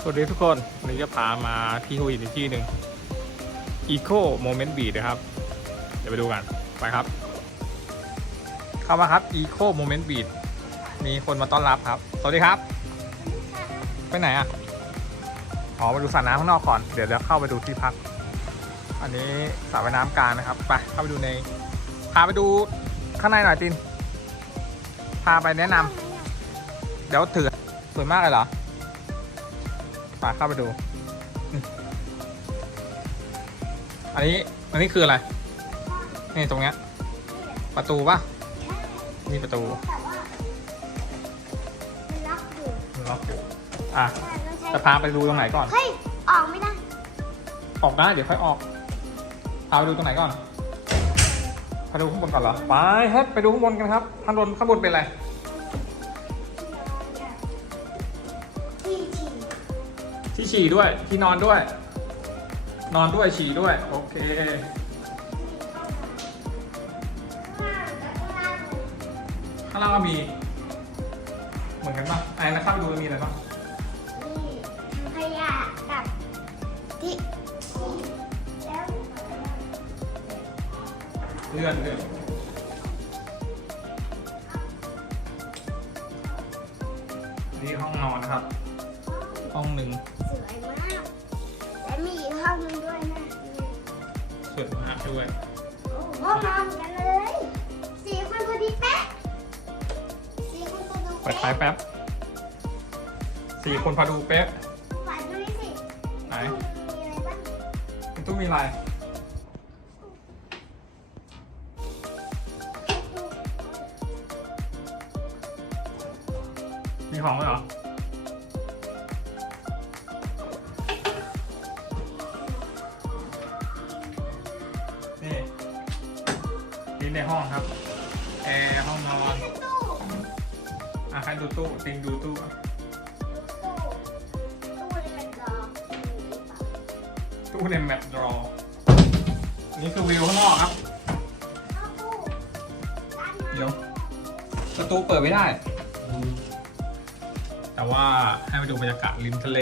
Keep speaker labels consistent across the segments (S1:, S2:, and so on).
S1: สวัสดีทุกคนวันนี้จะพามาที่หัวหินอีกที่หนึ่ง Eco Moment Beach นะครับ เดี๋ยวไปดูกัน ไปครับ เข้ามาครับ Eco Moment Beach มีคนมาต้อนรับครับ สวัสดีครับ ไปไหนอะ อ๋อ มาดูสระน้ำข้างนอกก่อน เดี๋ยวเดี๋ยวเข้าไปดูที่พัก อันนี้สระว่ายน้ำกลางนะครับ ไป เข้าไปดูใน พาไปดูข้างในหน่อยติน พาไปแนะนำ เดี๋ยวถือสวยมากเลยเหรอ ไปเข้าไปดูอืมอันนี้ อันนี้คืออะไร นี่ตรงเนี้ย ประตูปะนี่ประตู
S2: แต่ว่ามันล็อกอยู่
S1: มันล็อกอยู่อะ
S2: ต้องใช้
S1: จะพาไปดูตรงไหนก่อน
S2: เฮ้ย ออกไม่ได้
S1: ออกได้ เดี๋ยวค่อยออก พาไปดูตรงไหนก่อนไปดูข้างบนก่อนเหรอ ไปครับไปดูข้างบนกันครับข้างบนข้างบนเป็นอะไร
S2: ที่ฉี่
S1: ด้วยที่นอนด้วย นอนด้วยฉี่ด้วย โอเค ข้างล่างก็มี เหมือนกันปะไอ้นะเข้าไปดูมันมีอะไรปะ
S2: นี่ขยะกับที่แล้ว
S1: เลื่อนเลื่อนนี่ห้องนอนนะครับ ห้องหนึ่ง
S2: สวยมาก และมีอีกห้องหนึงด้วยนะ
S1: ส่วนมากด้วย
S2: โอ้ห้องนอนกันเลยสี่คนพอดีเป๊ะสี่คนพอดี
S1: เปิดไฟ
S2: เป๊ะ
S1: แป๊บสี่คนพอดูเป๊ะ
S2: ฝันดูนี่สิ
S1: ไหน
S2: มีอะไรบ้าง
S1: ในตู้มีอะไรมีของด้วยเหรอ นี่ในห้องครับแอร์ห้องนอนอะใครดูตู้ติงดูตู้
S2: ตู้
S1: ในแมปดรอนี่คือวิวข้างนอกครับ
S2: เดี๋
S1: ยวประตูเปิดไม่ได้ แต่ว่าให้ไปดูบรรยากาศริมทะเล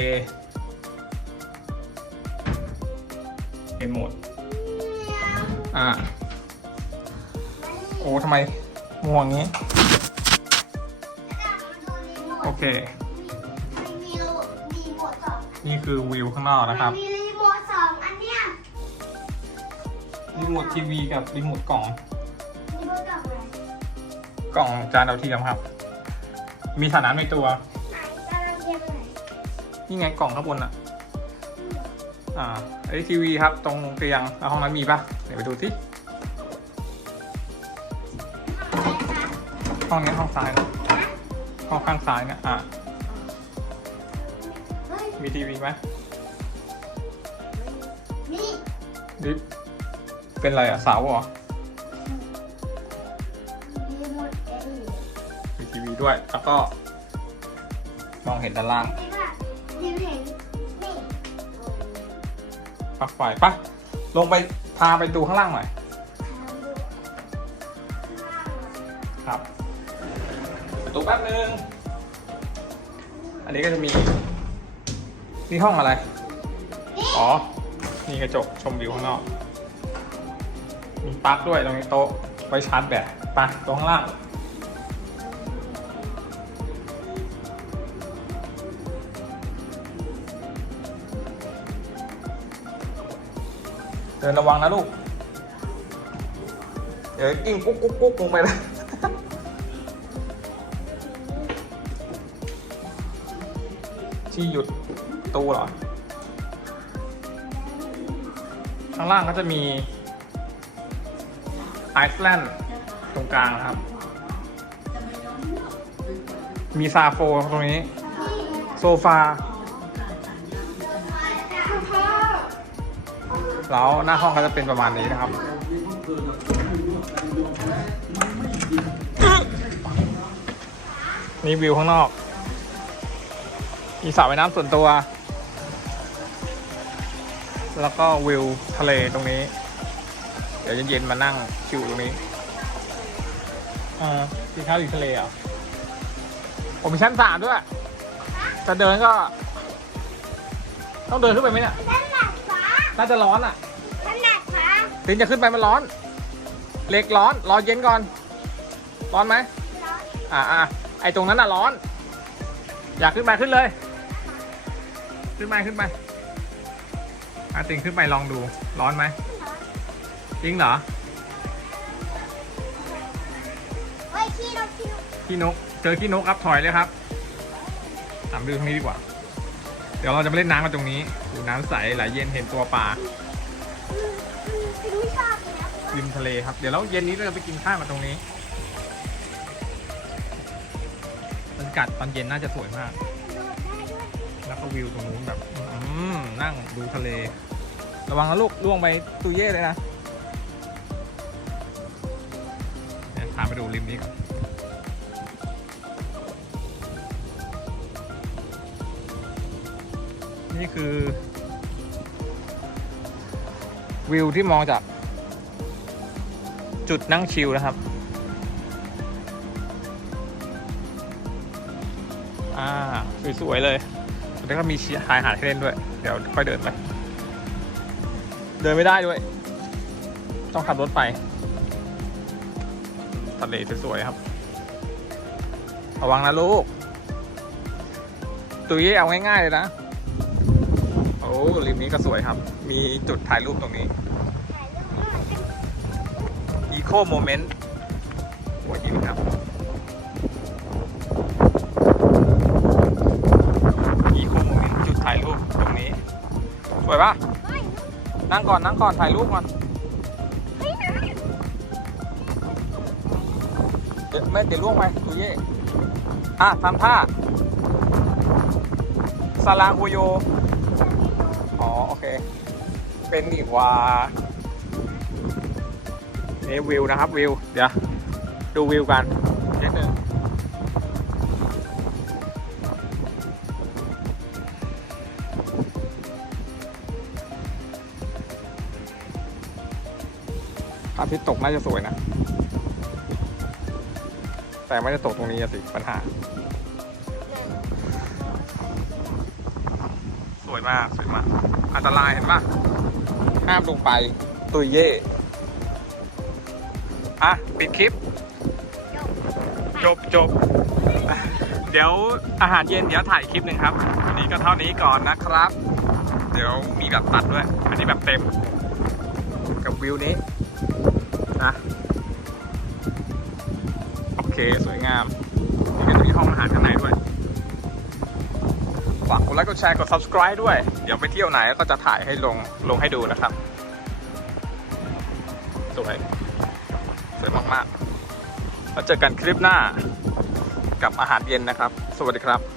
S1: เห็นหมดอ่า อ้ทำไมม่วงงี้ โอเค
S2: มีมีโลมีโหมดสอง
S1: นี่คือวิวข้างนอกนะครับ
S2: มีรีโมทสองอันเนี้ย
S1: รีโมททีวีกับรีโมทกล่อง
S2: รีโมทกล่องไหน
S1: กล่องจานดาวเทียมครับ มีฐานะในตัว
S2: ไหนจานดาวเทียมไหน
S1: นี่ไงกล่องข้างบนอะ อ่าไอ้ทีวีครับ ตรงเตียงแล้วห้องนั้นมีปะเดี๋ยวไปดูสิ ห้องนี้ห้องซ้ายนะห้องข้างซ้ายเนี่ยอะ
S2: เฮ้ย
S1: มีทีวีไหม
S2: นี่
S1: ดิฟเป็นอะไรอะเสาเหรอ
S2: รีโมทเอ็น
S1: มีทีวีด้วย แล้วก็ มองเห็นด้านล่าง
S2: นี่ค่ะดิวเห็นนี่
S1: ปลั๊กไฟปะลงไปพาไปดูข้างล่างหน่อยครับประ ตูแป๊บนึง อันนี้ก็จะมี นี่ห้องอะไร อ๋อมีกระจกชมวิวข้างนอก มีปลั๊กด้วยตรงนี้โต๊ะไว้ชาร์จแบตไปตรงข้างล่างเดินระวังนะลูก เดี๋ยวกิ้งกุ๊กกุ๊กกุ๊กลงไปเลย ที่หยุดตู้เหรอ ข้างล่างก็จะมีไอซ์แลนด์ตรงกลางนะครับ มีซาโฟตรงนี้ โซฟา แล้วหน้าห้องก็จะเป็นประมาณนี้นะครับนี่วิวข้างนอก มีสระว่ายน้ำส่วนตัว แล้วก็วิวทะเลตรงนี้ เดี๋ยวเย็นๆมานั่งชิวตรงนี้อ่ากินข้าวอยู่ทะเลเหรอผมมีชั้นสามด้วย จะเดินก็ ต้องเดินขึ้นไปไหมเนี่ย
S2: ขนาดฟ้า
S1: น่าจะร้อนอะ
S2: ขนาดฟ้า
S1: ถึงจะขึ้นไปมันร้อนเหล็กร้อน รอเย็นก่อน ร้อนไหม
S2: ร้อน
S1: อ่าอ่าไอตรงนั้นน่ะร้อน อยากขึ้นไปขึ้นเลย ขึ้นไปขึ้นไปอาติงขึ้นไปลองดู ร้อนไหมจริงเหรอ
S2: โอ้ยขี้นกขี้นก
S1: ขี้นกเจอขี้นกครับถอยเลยครับตามดูตรงนี้ดีกว่า เดี๋ยวเราจะไปเล่นน้ำกันตรงนี้ดูน้ำใสไหลเย็นเห็นตัวปลา
S2: คือไม่ชอบนะ
S1: ริมทะเลครับ เดี๋ยวเราเย็นนี้เราจะไปกินข้าวกันตรงนี้บรรยากาศตอนเย็นน่าจะสวยมาก แล้วก็วิวตรงนู้นแบบอืมนั่งดูทะเล ระวังนะลูกล่วงไปตูเย่เลยนะเดี๋ยวพาไปดูริมนี้ก่อนนี่คือ วิวที่มองจาก จุดนั่งชิลนะครับ อ่า สวย ๆ เลย แล้วก็มีชายหาดให้เล่นด้วย เดี๋ยวค่อยเดินไป เดินไม่ได้ด้วย ต้องขับรถไปทะเลสวยๆครับระวังนะลูก ตุยเอาง่ายๆเลยนะ โอ้ริมนี้ก็สวยครับ มีจุดถ่ายรูปตรงนี้
S2: ถ่ายรูปด้วยกัน
S1: Eco Moment หัวหินครับ สวยปะนั่งก่อนนั่งก่อนถ่ายรูปก่อน
S2: เดี๋
S1: ยวไม่เดี๋ยวล่วงไปคุยเย่อะทำท่าซาลาฮูโย อ๋อ โอเค เป็นอีกว่าเนี่วิวนะครับวิว เดี๋ยว ดูวิวกัน ภาพที่ตกน่าจะสวยนะ แต่ไม่ได้ตกตรงนี้อะสิปัญหา สวยมาก สวยมาก อันตรายเห็นปะห้ามลงไป ตุยเย่อะ ปิดคลิป จบจบ เดี๋ยวอาหารเย็นเดี๋ยวถ่ายคลิปหนึ่งครับ วันนี้ก็เท่านี้ก่อนนะครับ เดี๋ยวมีแบบตัดด้วย อันนี้แบบเต็ม กับวิวนี้ นะโอเคสวยงามนี่ก็จะมีห้องอาหารข้างในด้วยฝากกดไลค์กดแชร์กด subscribe ด้วย เดี๋ยวไปเที่ยวไหนก็จะถ่ายให้ลงลงให้ดูนะครับ สวย สวยมากๆแล้วเจอกันคลิปหน้ากับอาหารเย็นนะครับ สวัสดีครับ